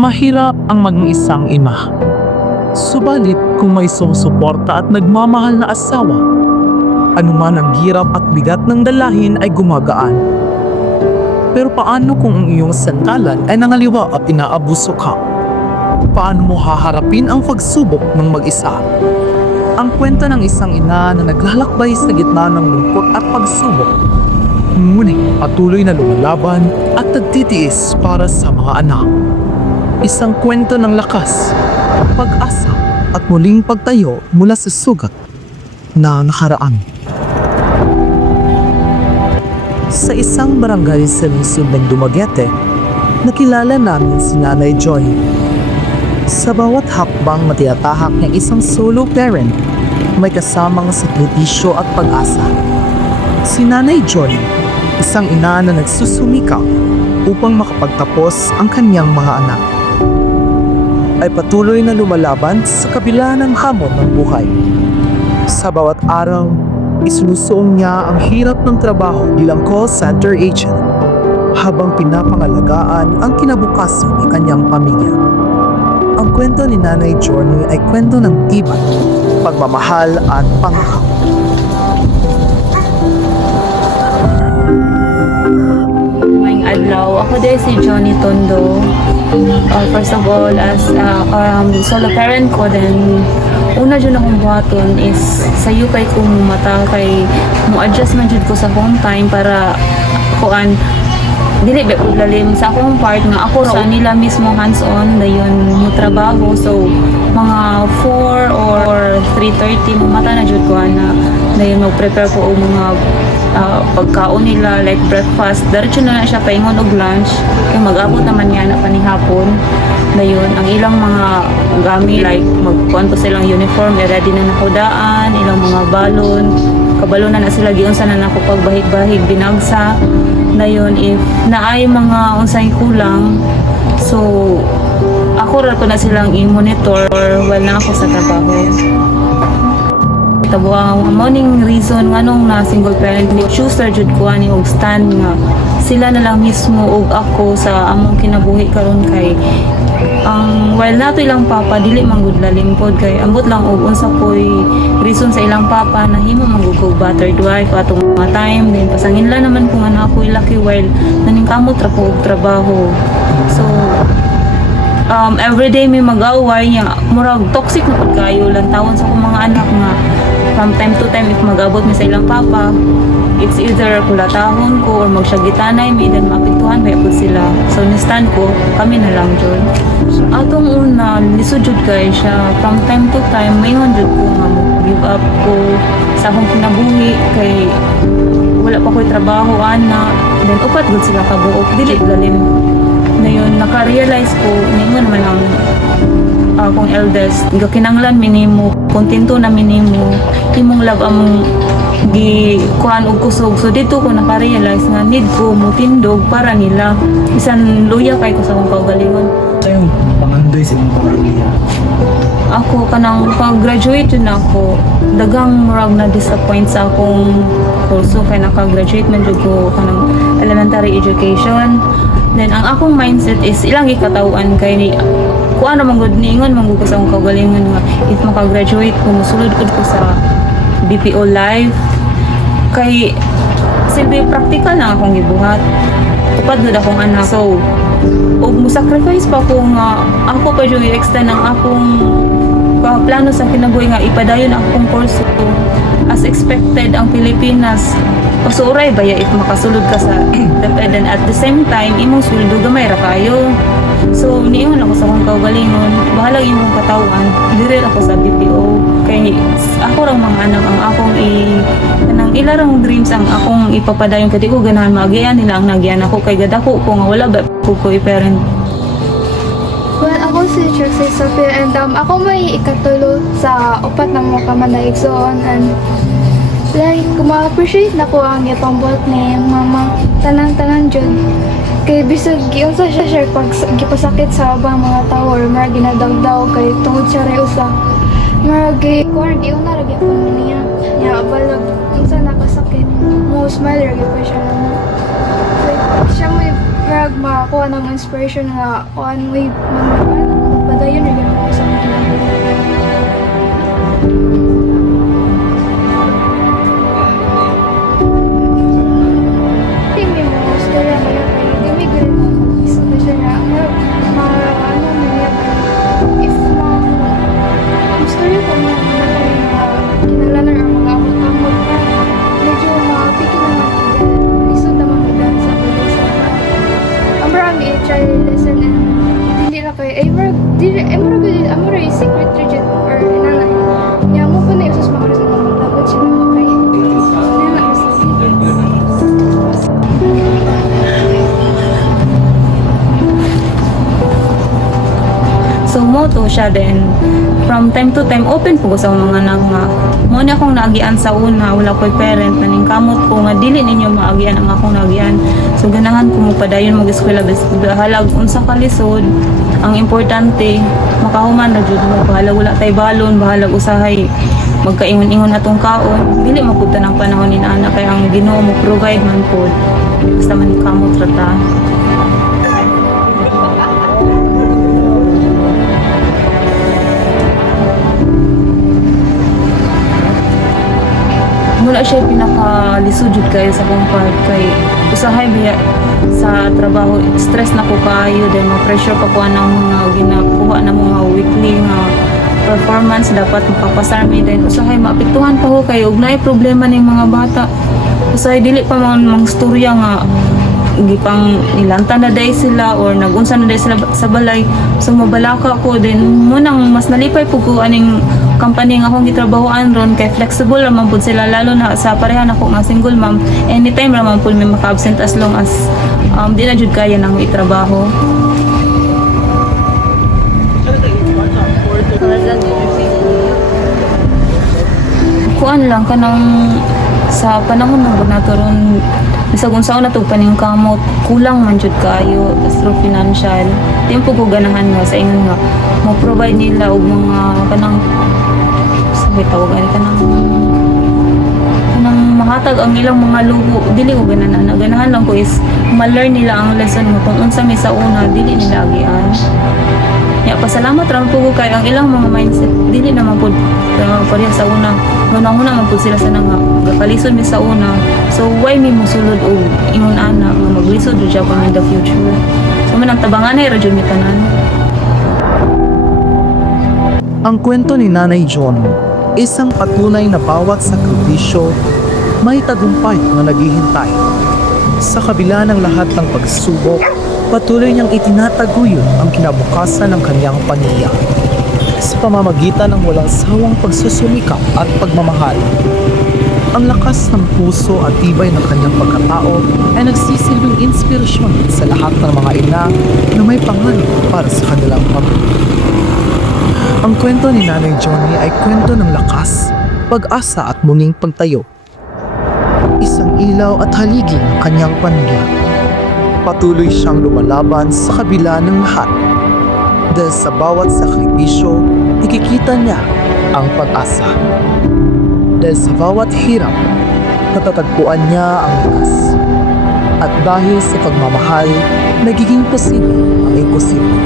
Mahirap ang maging isang ina. Subalit kung may sumusuporta at nagmamahal na asawa, anuman ang hirap at bigat ng dalahin ay gumagaan. Pero paano kung ang iyong sandalan ay nangaliwa at inaabuso ka? Paano mo haharapin ang pagsubok ng mag-isa? Ang kwento ng isang ina na naglalakbay sa gitna ng lungkot at pagsubok. Ngunit patuloy na lumalaban at nagtitiis para sa mga anak. Isang kwento ng lakas, pag-asa at muling pagtayo mula sa sugat na nakaraan. Sa isang barangay sa lungsod ng Dumaguete, nakilala namin si Nanay Joy. Sa bawat hakbang matiyatahak ng isang solo parent, may kasamang sakripisyo at pag-asa. Si Nanay Joy, isang ina na nagsusumika upang makapagtapos ang kanyang mga anak, ay patuloy na lumalaban sa kabila ng hamon ng buhay. Sa bawat araw, isinusuong niya ang hirap ng trabaho bilang call center agent habang pinapangalagaan ang kinabukasan ng kanyang pamilya. Ang kwento ni Nanay Johnny ay kwento ng tibay, pagmamahal at panghahak. Ngayong adlaw, ako din si Johnny Tondo. Uh, first of all, as uh, um, solo parent ko, then una dyan akong buhaton is sa kay kung mata kay mo adjust man jud ko sa home time para kuan dili ba ko lalim sa akong part nga ako ra nila mismo hands on dayon mo trabaho. So mga 4 or 3:30 mo mata na jud ko ana dayon mag prepare ko og mga ah, pagkaon nila like breakfast diretso na na siya paingon og lunch. Kay mag-abot naman niya na panihapon. Dayon ang ilang mga gamit like magkuan ko silang uniform i-ready na nakudaan ilang mga balon. Kabalo na na sila giunsa na nako pagbahig-bahig binagsa. Dayon if naay mga unsay kulang so ako ra ko na silang i-monitor while na ako sa trabaho tabo ang morning reason nganong na single parent ni ra jud ko ani og stand nga sila na lang mismo og ako sa among kinabuhi karon kay ang while nato ilang papa dili man gud lalim pod kay ambot lang og unsa poy reason sa ilang papa nahimo magugog battered wife atong mga time din pasangin la naman kung ano ako lucky while naningkamot ra ko og trabaho. So um, everyday may mag-away niya murag toxic na pud kayo lang tawon sa akong mga anak nga from time to time if mag-abot mi sa ilang papa it's either kulatahon ko or magsagitanay mi then maapektuhan ba pud sila. So ni stand ko kami na lang jud atong una lisod jud kay siya. From time to time mayingon jud ko nga give up ko sa akong kinabuhi kay wala pa ko'y trabaho ana. Then upat gud sila kabuok. Dili lalim. Na yun, naka-realize ko, ningon naman ang akong eldest, gakinanglan minimo, kontento na minimo, imong love among gi kuan og kusog. So dito ko naka-realize nga need ko mo tindog para nila. Bisan luya kay ko sa akong kaugalingon. Sa'yo, pangandoy sa inyong pamilya. ako kanang pag-graduate yun ako dagang murag na disappoint sa akong kurso. Kay naka-graduate man jud ko kanang elementary education. Then ang akong mindset is ilang gikatawan kay ni kung ano man gud niingon man gud ko sa akong kaugalingon nga if maka-graduate ko musulod gud ko sa BPO life. Kay silbi practical na akong gibuhat. Tupad gud akong anak. So ug mo sacrifice pa ko nga ako pa yung i-extend ang akong uh, plano sa kinabuhi nga ipadayon akong kurso. As expected ang Pilipinas pasuray ba ya if makasulod ka sa DepEd and at the same time imong sweldo gamay ra kayo so niingon ako sa akong kaugalingon bahala imong katawan. Dire ako sa BPO kay ako rang mga anak ang akong i kanang ilarang dreams ang akong ipapadayon. Kadi ko ganahan magian nila ang nagyan ako. Kay gadako ko nga wala ba ko ko i-parent. Well, ako si Trixie Sophia and um, ako may ikatulo sa upat ng mga kamandaigsoon and like, kuma-appreciate na ko ang ipambot ni mama tanan-tanan dyan. Kay bisag giunsa siya siya pag gipasakit sa ubang mga tao or mga ginadagdaw kay tungod siya rin usa. Maragi, kuwan, giuna rin ako niya. Niya, balag, unsa nakasakit. Mo smile rin pa siya naman. Like, siya may Murag makakuha ng inspiration nga kuan way magpadayon na gano'n ako sa mga try lesson and hindi na kayo eh eh murag yung secret legit or inalay So mo to siya din. From time to time open po sa mga anak nga. Mo ni akong naagian sa una, wala ko'y parent naning kamot ko nga dili ninyo maagian ang akong naagian. So ganahan ko mo padayon mag eskwela halag unsa ka lisod. Ang importante makahuman na jud mo bahala wala tay balon, bahalag usahay magkaingon-ingon atong kaon dili mapunta ng panahon ni ana kay ang Ginoo mo provide man pod basta man kamot rata mula siya pinakalisod jud kayo sa kong part kay usahay biya sa trabaho. Stress na ko kayo then ma pressure pa ko ng mga ginakuha na mga weekly nga performance dapat mapapasar mi then usahay maapektuhan pa ko kay ug problema ning mga bata. Usahay dili pa man mga storya nga gipang nilanta na day sila or nagunsa na day sila sa balay. So mabalaka ko. Then mo nang mas nalipay po ko aning company nga akong gitrabahoan ron kay flexible raman pud sila lalo na sa pareha ako nga single mom anytime raman pud may maka-absent as long as um, di na jud kaya nang itrabaho. Kuan lang kanang sa panahon ng nato ron bisag na tug paningkamot kulang man jud kayo through financial. Tempo ko ganahan nga sa ingon nga mo provide nila og mga kanang sabi tawag ani kanang kanang mahatag ang ilang mga luho dili ko ganahan na ganahan lang ko is ma-learn nila ang lesson mo kung unsa mi sa una dili nila agian Ya, pasalamat ra po kay ang ilang mga mindset dili naman pud uh, pareha sa una. Ngunang una man pud sila sa nga gakalisod mi sa una. So why mi mosulod og ingon ana nga maglisod jud siya in the future. So man ang tabangan ay ra mi tanan. Ang kwento ni Nanay John, isang patunay na bawat sakripisyo may tagumpay na naghihintay. Sa kabila ng lahat ng pagsubok, patuloy niyang itinataguyod ang kinabukasan ng kanyang pamilya. Sa pamamagitan ng walang sawang pagsusumikap at pagmamahal, ang lakas ng puso at tibay ng kanyang pagkatao ay nagsisilbing inspirasyon sa lahat ng mga ina na may pangarap para sa kanilang pamilya. Ang kwento ni Nanay Johnny ay kwento ng lakas, pag-asa at muling pagtayo. Isang ilaw at haligi ng kanyang pamilya. Patuloy siyang lumalaban sa kabila ng lahat. Dahil sa bawat sakripisyo, ikikita niya ang pag-asa. Dahil sa bawat hirap, natatagpuan niya ang lakas. At dahil sa pagmamahal, nagiging posible ang imposible.